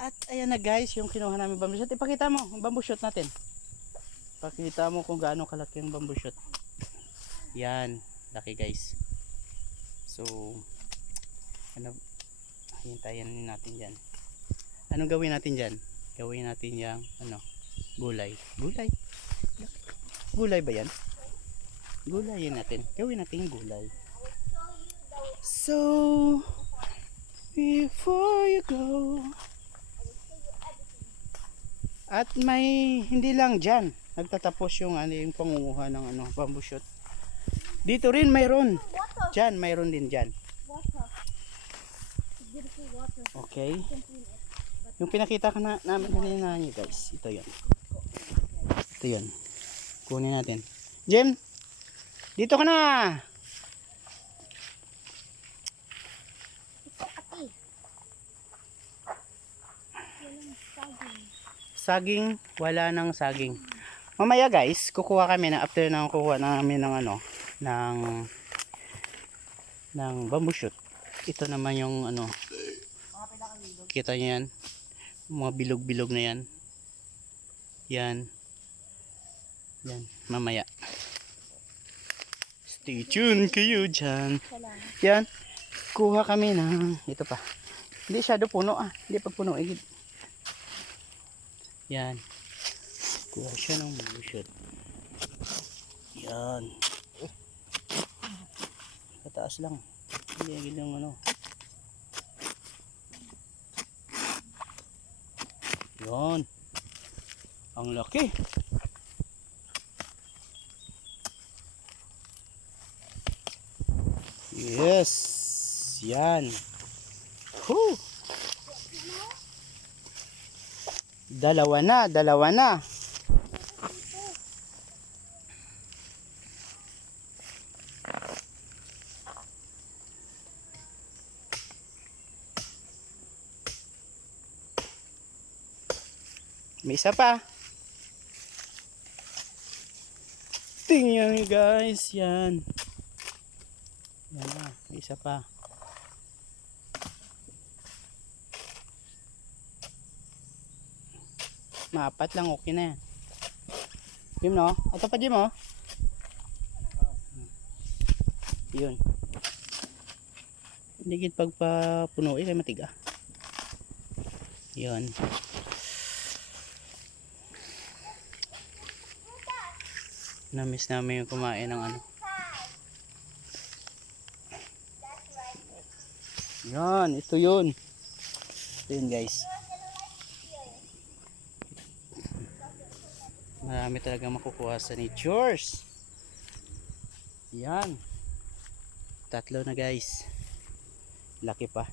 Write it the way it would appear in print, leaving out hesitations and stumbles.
At ayan na guys, yung kinuha namin bamboo shoot. Ipakita mo, ang bamboo shoot natin. Pakita mo kung gaano kalaki yung bamboo shoot. Yan, laki guys. So, ano, hintayin natin dyan. Anong gawin natin dyan? Gawin natin yung, gulay. Gulay? Gulay ba yan? Gulayin natin. Gawin natin yung gulay. So, before you go. At may hindi lang dyan nagtatapos yung yung pangunguha ng bamboo shoot. Dito rin mayroon. Dyan mayroon din dyan. Okay. Yung pinakita ka namin kanina niyo guys. Ito yun. Ito yun. Kunin natin. Jem, dito ka na. Saging, wala nang saging. Mamaya guys, kukuha kami na after nang kukuha namin ng ng bamboo shoot. Ito naman yung kita niyo yan. Mga bilog-bilog na yan. Yan. Yan, mamaya. Stay tuned kayo dyan. Yan. Kuha kami ng ito pa. Hindi siya puno Hindi pa puno. Yan. Kuha siya ng bamboo shoot. Yan. Kataas lang. Hindi yung Yan. Ang laki. Yes. Yan. Whew. Dalawa na. May isa pa. Tingnan nyo guys, yan. Yan na, may isa pa. Maapat lang, okay na yan. Jim, no? Ito pa, Jim, oh. Yun. Hindi git pagpapunuin kay matiga. Yun. Namiss namin yung kumain ng Yan, ito yun. Ito yun guys. Marami talaga makukuha sa natures. Yan. 3 na guys. Laki pa.